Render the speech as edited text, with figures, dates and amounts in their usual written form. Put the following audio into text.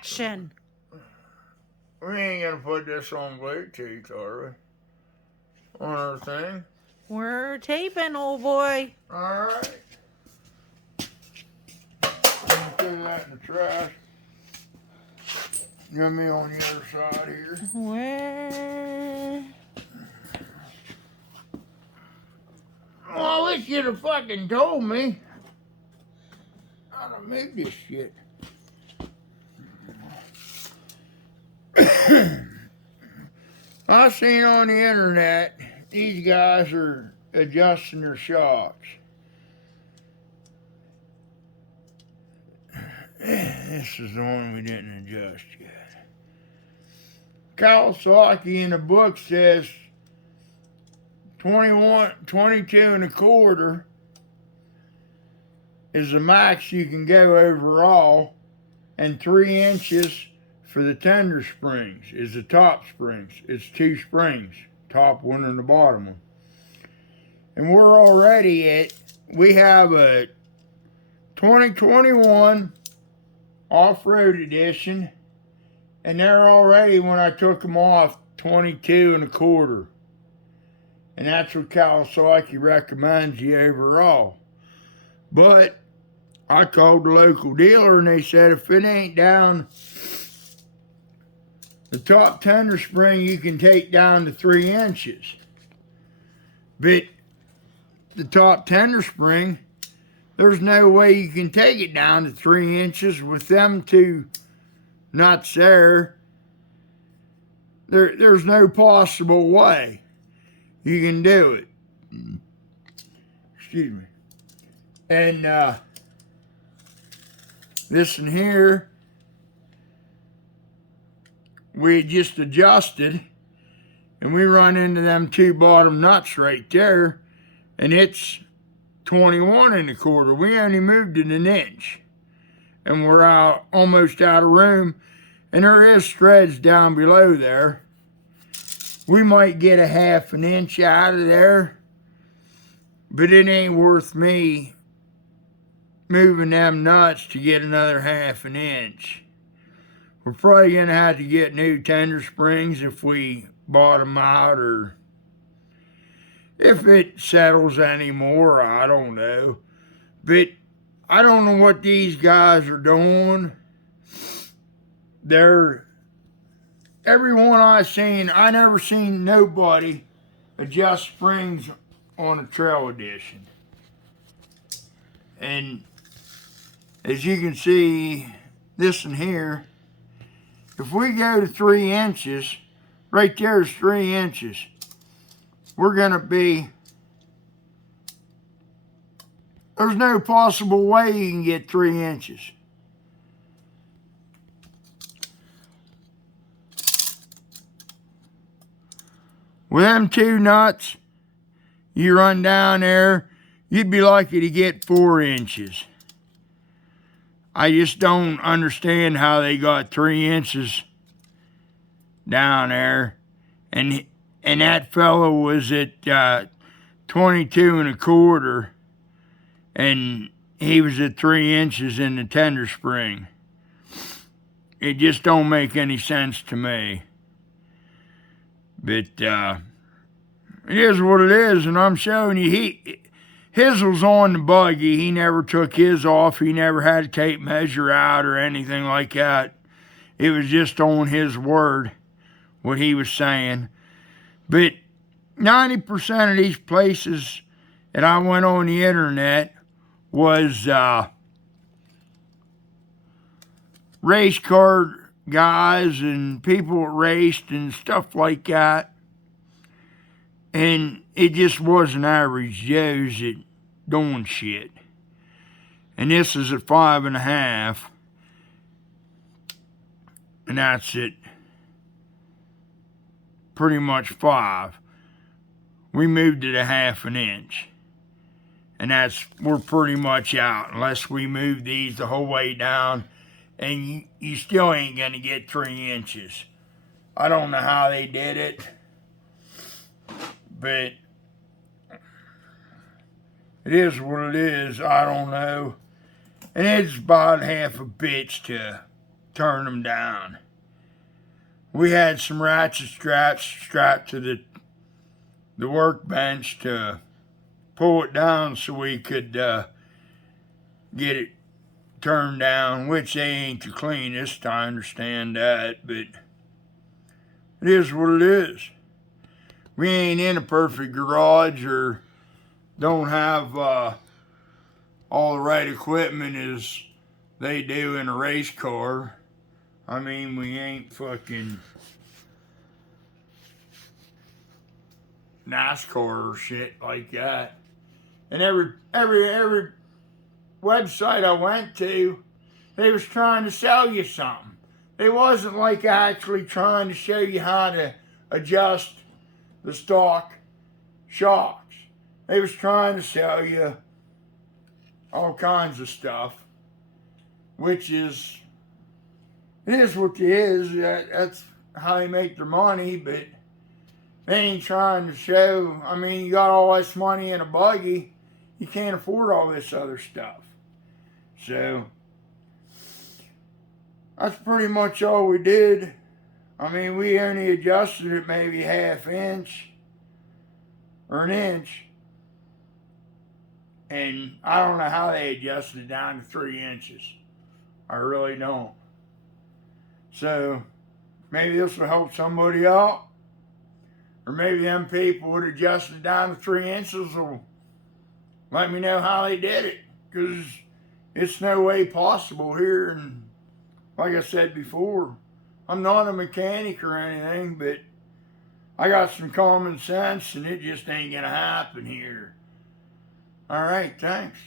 action. We ain't gonna put this on Bluetooth, are we? On our thing? We're taping, old boy. Alright. Throw that in the trash. Got me on the other side here. Where? Oh, I wish you'd have fucking told me. I'd have moved this shit. I seen on the internet these guys are adjusting their shocks. This is the one we didn't adjust yet. Kawasaki in the book says 22 and a quarter is the max you can go overall, and 3 inches for the tender springs is the top springs. It's 2 springs, top one and the bottom one. And we're already we have a 2021 off-road edition, and they're already, when I took them off, 22 and a quarter. And that's what Kawasaki recommends you overall. But I called the local dealer and they said if it ain't down, the top tender spring you can take down to 3 inches. But the top tender spring, there's no way you can take it down to 3 inches with them 2 nuts there. There's no possible way you can do it. Excuse me. And this in here, we just adjusted, and we run into them 2 bottom nuts right there, and it's 21 and a quarter. We only moved it an inch, and we're almost out of room, and there is threads down below there. We might get a 1/2 inch out of there, but it ain't worth me moving them nuts to get another 1/2 inch. We're probably gonna have to get new tender springs if we bottom out, or if it settles anymore, I don't know. But I don't know what these guys are doing. Everyone I seen, I never seen nobody adjust springs on a trail edition. And as you can see, this in here, if we go to 3 inches, right there is 3 inches. We're gonna be, there's no possible way you can get 3 inches. With them 2 nuts, you run down there, you'd be lucky to get 4 inches. I just don't understand how they got 3 inches down there. And that fellow was at 22 and a quarter, and he was at 3 inches in the tender spring. It just don't make any sense to me. But it is what it is, and I'm showing you, his was on the buggy. He never took his off. He never had a tape measure out or anything like that. It was just on his word, what he was saying. But 90% of these places that I went on the internet was race car guys and people that raced and stuff like that. And it just wasn't average Joes that doing shit. And this is at 5.5. And that's it. Pretty much 5. We moved it a 1/2 inch. And we're pretty much out unless we move these the whole way down. And you still ain't gonna get 3 inches. I don't know how they did it, but it is what it is. I don't know. And it's about half a bitch to turn them down. We had some ratchet straps strapped to the workbench to pull it down so we could get it turned down, which they ain't the cleanest, I understand that, but it is what it is. We ain't in a perfect garage or don't have all the right equipment as they do in a race car. I mean, we ain't fucking NASCAR or shit like that. And every website I went to, they was trying to sell you something. They wasn't like actually trying to show you how to adjust the stock shocks. They was trying to sell you all kinds of stuff, which is, it is what it is. That's how they make their money, but they ain't trying to show. I mean, you got all this money in a buggy, you can't afford all this other stuff. So that's pretty much all we did. I mean, we only adjusted it maybe ½ inch or an inch. And I don't know how they adjusted it down to 3 inches. I really don't. So maybe this will help somebody out. Or maybe them people would adjust it down to 3 inches will let me know how they did it. Because it's no way possible here. And like I said before, I'm not a mechanic or anything, but I got some common sense and it just ain't going to happen here. All right, thanks.